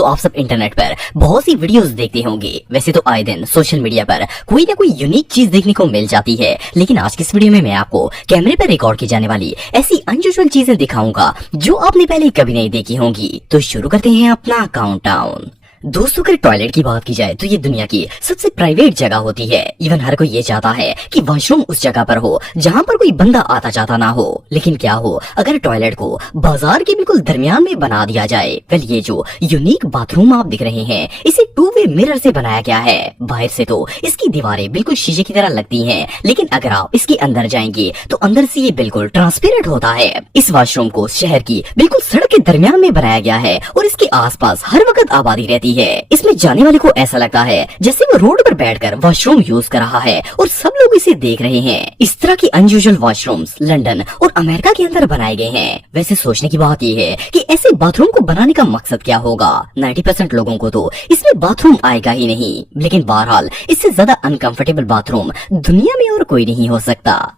दोस्तों आप सब इंटरनेट पर बहुत सी वीडियोस देखते होंगे। वैसे तो आए दिन सोशल मीडिया पर कोई ना कोई यूनिक चीज देखने को मिल जाती है, लेकिन आज की इस वीडियो में मैं आपको कैमरे पर रिकॉर्ड की जाने वाली ऐसी अनयूजुअल चीजें दिखाऊंगा जो आपने पहले कभी नहीं देखी होंगी। तो शुरू करते हैं अपना काउंटडाउन। दोस्तों अगर टॉयलेट की बात की जाए तो ये दुनिया की सबसे प्राइवेट जगह होती है। इवन हर कोई ये चाहता है कि वॉशरूम उस जगह पर हो जहाँ पर कोई बंदा आता जाता ना हो। लेकिन क्या हो अगर टॉयलेट को बाजार के बिल्कुल दरमियान में बना दिया जाए। वेल ये जो यूनिक बाथरूम आप दिख रहे हैं इसे 2-वे मिरर से बनाया गया है। बाहर से तो इसकी दीवारें बिल्कुल शीशे की तरह लगती हैं, लेकिन अगर आप इसके अंदर जाएंगे तो अंदर से ये बिल्कुल ट्रांसपेरेंट होता है। इस वॉशरूम को शहर की बिल्कुल सड़क के दरमियान में बनाया गया है और इसके आसपास हर वक्त आबादी रहती है। इसमें जाने वाले को ऐसा लगता है जैसे वो रोड पर बैठकर वॉशरूम यूज कर रहा है और सब लोग इसे देख रहे हैं। इस तरह की अनयूजुअल वॉशरूम्स लंदन और अमेरिका के अंदर बनाए गए हैं। वैसे सोचने की बात यह है कि ऐसे बाथरूम को बनाने का मकसद क्या होगा। 90% लोगों को तो इसमें बाथरूम आएगा ही नहीं, लेकिन बहरहाल इससे ज्यादा अनकंफर्टेबल बाथरूम दुनिया में और कोई नहीं हो सकता।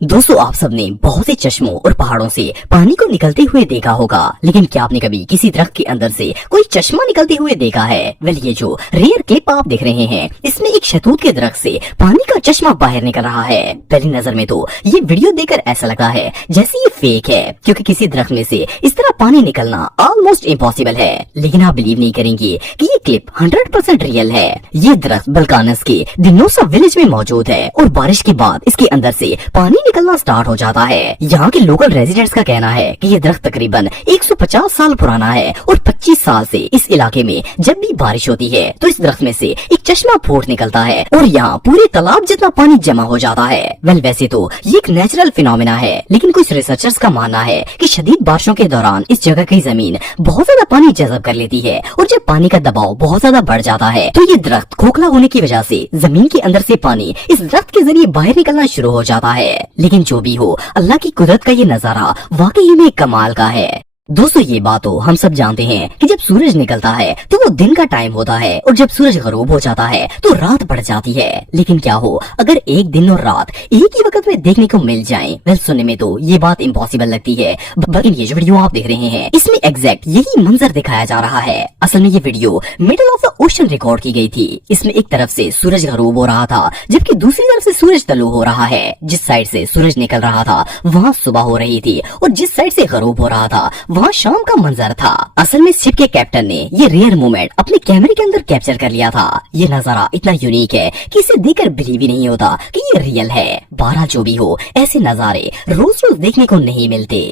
दोस्तों आप सबने बहुत से चश्मों और पहाड़ों से पानी को निकलते हुए देखा होगा, लेकिन क्या आपने कभी किसी दरख्त के अंदर से कोई चश्मा निकलते हुए देखा है? वेल ये जो रेयर क्लिप आप देख रहे हैं इसमें एक शहतूत के दरख्त से पानी का चश्मा बाहर निकल रहा है। पहली नजर में तो ये वीडियो देखकर ऐसा लगता है जैसे ये फेक है, क्योंकि किसी दरख्त में से इस तरह पानी निकलना ऑलमोस्ट इम्पॉसिबल है। लेकिन आप बिलीव नहीं करेंगे कि ये क्लिप 100% रियल है। ये दरख्त बल्कानस के दिनोसा विलेज में मौजूद है और बारिश के बाद इसके अंदर से पानी निकलना स्टार्ट हो जाता है। यहाँ के लोकल रेजिडेंट्स का कहना है कि ये दरख्त तकरीबन 150 साल पुराना है और 25 साल से इस इलाके में जब भी बारिश होती है तो इस दरख्त में से एक चश्मा फूट निकलता है और यहाँ पूरे तालाब जितना पानी जमा हो जाता है। वेल वैसे तो ये एक नेचुरल फिनोमेना है, लेकिन कुछ रिसर्चर्स का मानना है कि शदीद बारिशों के दौरान इस जगह की जमीन बहुत ज्यादा पानी जज़ब कर लेती है और जब पानी का दबाव बहुत ज्यादा बढ़ जाता है तो ये दरख्त खोखला होने की वजह से जमीन के अंदर से पानी इस दरख्त के जरिए बाहर निकलना शुरू हो जाता है। लेकिन जो भी हो अल्लाह की कुदरत का ये नजारा वाकई में कमाल का है। दोस्तों ये बात तो हम सब जानते हैं कि जब सूरज निकलता है तो वो दिन का टाइम होता है और जब सूरज गरूब हो जाता है तो रात बढ़ जाती है। लेकिन क्या हो अगर एक दिन और रात एक ही वक्त में देखने को मिल जाएं? वेल सुनने में तो ये बात इम्पॉसिबल लगती है, लेकिन ये जो वीडियो आप देख रहे हैं इसमें एग्जैक्ट यही मंजर दिखाया जा रहा है। असल में ये video middle of the ocean record की गई थी। इसमें एक तरफ से सूरज गरूब हो रहा था जबकि दूसरी तरफ से सूरज तलू हो रहा है। जिस साइड से सूरज निकल रहा था वहाँ सुबह हो रही थी और जिस साइड से गरूब हो रहा था वहाँ शाम का मंजर था। असल में शिप के कैप्टन ने ये रेयर मोमेंट अपने कैमरे के अंदर कैप्चर कर लिया था। ये नजारा इतना यूनिक है कि इसे देखकर बिलीव ही नहीं होता कि ये रियल है। बहरहाल जो भी हो ऐसे नजारे रोज रोज देखने को नहीं मिलते।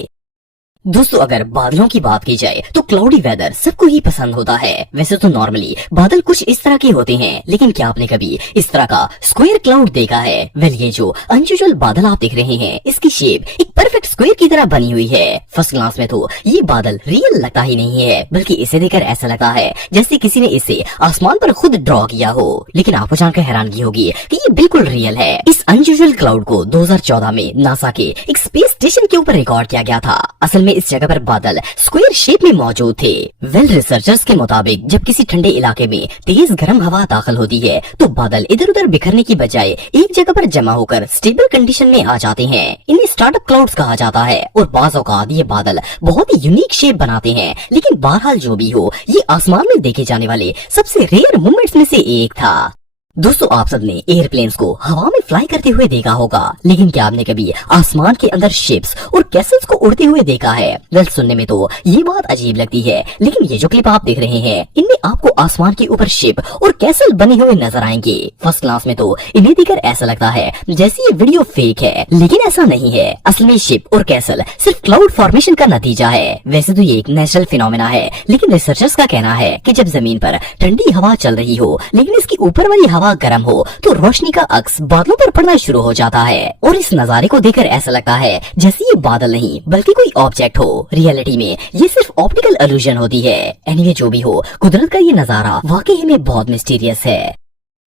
दोस्तों अगर बादलों की बात की जाए तो क्लाउडी वेदर सबको ही पसंद होता है। वैसे तो नॉर्मली बादल कुछ इस तरह के होते हैं, लेकिन क्या आपने कभी इस तरह का स्क्वायर क्लाउड देखा है? वेल ये जो अनयूजुअल बादल आप देख रहे हैं इसकी शेप एक परफेक्ट स्क्वायर की तरह बनी हुई है। फर्स्ट ग्लांस में तो ये बादल रियल लगता ही नहीं है, बल्कि इसे देखकर ऐसा लगता है जैसे किसी ने इसे आसमान पर खुद ड्रॉ किया हो। लेकिन आपको जानकर हैरानगी होगी कि ये बिल्कुल रियल है। इस अनयूजुअल क्लाउड को 2014 में नासा के एक स्पेस स्टेशन के ऊपर रिकॉर्ड किया गया था। असल में इस जगह पर बादल स्क्वायर शेप में मौजूद थे। वेल रिसर्चर्स के मुताबिक जब किसी ठंडे इलाके में तेज गर्म हवा दाखिल होती है तो बादल इधर उधर बिखरने की बजाय एक जगह पर जमा होकर स्टेबल कंडीशन में आ जाते हैं। इन्हें स्टार्टअप क्लाउड्स कहा जाता है और बाज़ औक़ात ये बादल बहुत ही यूनिक शेप बनाते हैं। लेकिन बहरहाल जो भी हो ये आसमान में देखे जाने वाले सबसे रेयर मोमेंट्स में से एक था। दोस्तों आप सबने एयरप्लेन्स को हवा में फ्लाई करते हुए देखा होगा, लेकिन क्या आपने कभी आसमान के अंदर शिप्स और कैसल्स को उड़ते हुए देखा है? वेल सुनने में तो ये बात अजीब लगती है, लेकिन ये जो क्लिप आप देख रहे हैं इनमें आपको आसमान के ऊपर शिप और कैसल बने हुए नजर आएंगे। फर्स्ट क्लास में तो इन्हें देखकर ऐसा लगता है जैसे ये वीडियो फेक है, लेकिन ऐसा नहीं है। असल में शिप और कैसल सिर्फ क्लाउड फॉर्मेशन का नतीजा है। वैसे तो ये एक नेचुरल फिनोमेना है, लेकिन रिसर्चर्स का कहना है कि जब जमीन पर ठंडी हवा चल रही हो लेकिन इसकी ऊपर वाली हवा गर्म हो तो रोशनी का अक्स बादलों पर पड़ना शुरू हो जाता है और इस नजारे को देखकर ऐसा लगता है जैसे ये बादल नहीं बल्कि कोई ऑब्जेक्ट हो। रियलिटी में ये सिर्फ ऑप्टिकल इल्यूजन होती है। एनीवे जो भी हो कुदरत का ये नजारा वाकई में बहुत मिस्टीरियस है।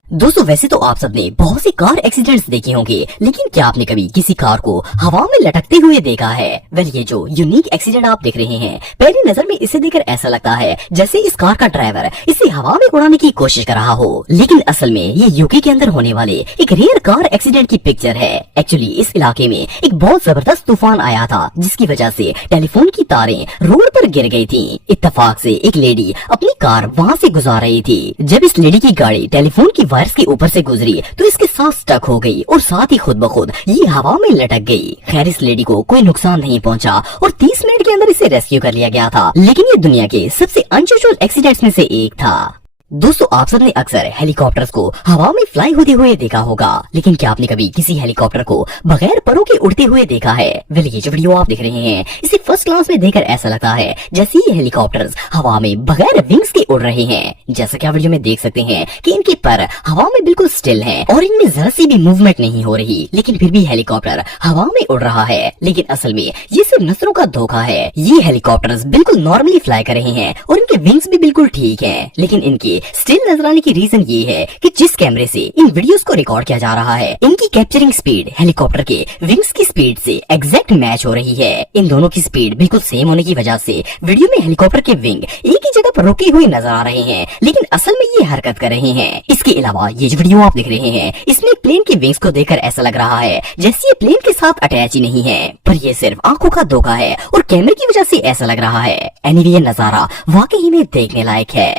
दोस्तों वैसे तो आप सबने बहुत से कार एक्सीडेंट्स देखे होंगे, लेकिन क्या आपने कभी किसी कार को हवा में लटकते हुए देखा है? वेल ये जो यूनिक एक्सीडेंट आप देख रहे हैं, पहली नजर में इसे देखकर ऐसा लगता है जैसे इस कार का ड्राइवर इसे हवा में उड़ाने की कोशिश कर रहा हो, लेकिन असल में ये यूके के अंदर होने वाले एक रेयर कार एक्सीडेंट की पिक्चर है। एक्चुअली इस इलाके में एक बहुत जबरदस्त तूफान आया था, जिसकी वजह से टेलीफोन की तारें रोड पर गिर गई थी। इत्तेफाक से एक लेडी अपनी कार वहाँ से गुजार रही थी। जब इस लेडी की गाड़ी टेलीफोन की वायर्स के ऊपर से गुजरी तो इसके साथ स्टक हो गई और साथ ही खुद ब खुद ये हवा में लटक गई। खैर इस लेडी को कोई नुकसान नहीं पहुंचा और 30 मिनट के अंदर इसे रेस्क्यू कर लिया गया था, लेकिन ये दुनिया के सबसे अनयूजुअल एक्सीडेंट्स में से एक था। दोस्तों आप सबने अक्सर हेलीकॉप्टर्स को हवा में फ्लाई होते हुए देखा होगा, लेकिन क्या आपने कभी किसी हेलीकॉप्टर को बगैर परों के उड़ते हुए देखा है? वेल ये जो वीडियो आप देख रहे हैं, इसे फर्स्ट क्लास में देखकर ऐसा लगता है जैसे ये हेलीकॉप्टर्स हवा में बगैर विंग्स के उड़ रहे हैं। जैसा कि आप वीडियो में देख सकते हैं कि इनके पर हवा में बिल्कुल स्टिल हैं और इनमें जरा सी भी मूवमेंट नहीं हो रही, लेकिन फिर भी हेलीकॉप्टर हवा में उड़ रहा है। लेकिन असल में ये सिर्फ नजरों का धोखा है। ये हेलीकॉप्टर्स बिल्कुल नॉर्मली फ्लाई कर रहे हैं और इनके विंग्स भी बिल्कुल ठीक है, लेकिन इनके स्टिल नजर आने की रीजन ये है कि जिस कैमरे से इन वीडियोस को रिकॉर्ड किया जा रहा है, इनकी कैप्चरिंग स्पीड हेलीकॉप्टर के विंग्स की स्पीड से एग्जैक्ट मैच हो रही है। इन दोनों की स्पीड बिल्कुल सेम होने की वजह से वीडियो में हेलीकॉप्टर के विंग एक ही जगह पर रुके हुए नजर आ रहे हैं, लेकिन असल में ये हरकत कर रहे हैं। इसके अलावा ये जो वीडियो आप देख रहे हैं, इसमें प्लेन के विंग्स को देखकर ऐसा लग रहा है जैसे ये प्लेन के साथ अटैच ही नहीं है, पर ये सिर्फ आंखों का धोखा है और कैमरे की वजह से ऐसा लग रहा है। एनीवे ये नजारा वाकई में देखने लायक है।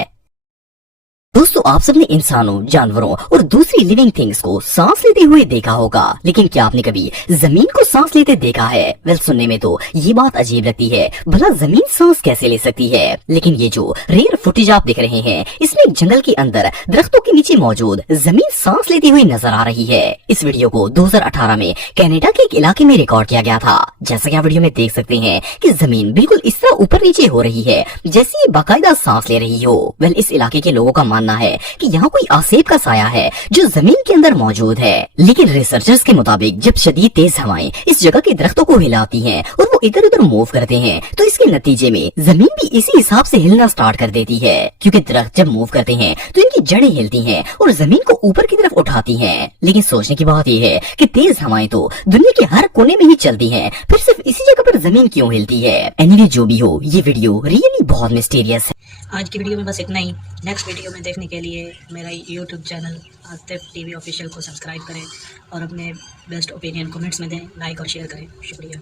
दोस्तों आप सबने इंसानों, जानवरों और दूसरी लिविंग थिंग्स को सांस लेते हुए देखा होगा, लेकिन क्या आपने कभी जमीन को सांस लेते देखा है? वेल सुनने में तो ये बात अजीब लगती है, भला जमीन सांस कैसे ले सकती है? लेकिन ये जो रेयर फुटेज आप देख रहे हैं, इसमें जंगल के अंदर दरख्तों के नीचे मौजूद जमीन सांस लेती हुई नजर आ रही है। इस वीडियो को 2018 में कनाडा के एक इलाके में रिकॉर्ड किया गया था। जैसा कि आप वीडियो में देख सकते हैं कि जमीन बिल्कुल इस तरह ऊपर नीचे हो रही है जैसे ये बाकायदा सांस ले रही हो। वेल इस इलाके के लोगों का मानना है कि यहाँ कोई आसेब का साया है जो जमीन के अंदर मौजूद है, लेकिन रिसर्चर्स के मुताबिक जब शदीद तेज हवाएं इस जगह के दरख्तों को हिलाती हैं और वो इधर उधर मूव करते हैं, तो इसके नतीजे में जमीन भी इसी हिसाब से हिलना स्टार्ट कर देती है। क्योंकि दरख्त जब मूव करते हैं तो इनकी जड़ें हिलती हैं और जमीन को ऊपर की तरफ उठाती हैं। लेकिन सोचने की बात यह है कि तेज हवाएं तो दुनिया के हर कोने में ही चलती हैं, फिर सिर्फ इसी जगह पर जमीन क्यों हिलती है? एनीवे जो भी हो, ये वीडियो रियली बहुत मिस्टीरियस है। आज की वीडियो में बस इतना ही। नेक्स्ट वीडियो में देखने के लिए मेरा YouTube channel Atif TV official को सब्सक्राइब करें और अपने बेस्ट ओपिनियन कमेंट्स में दें, लाइक और शेयर करें। शुक्रिया।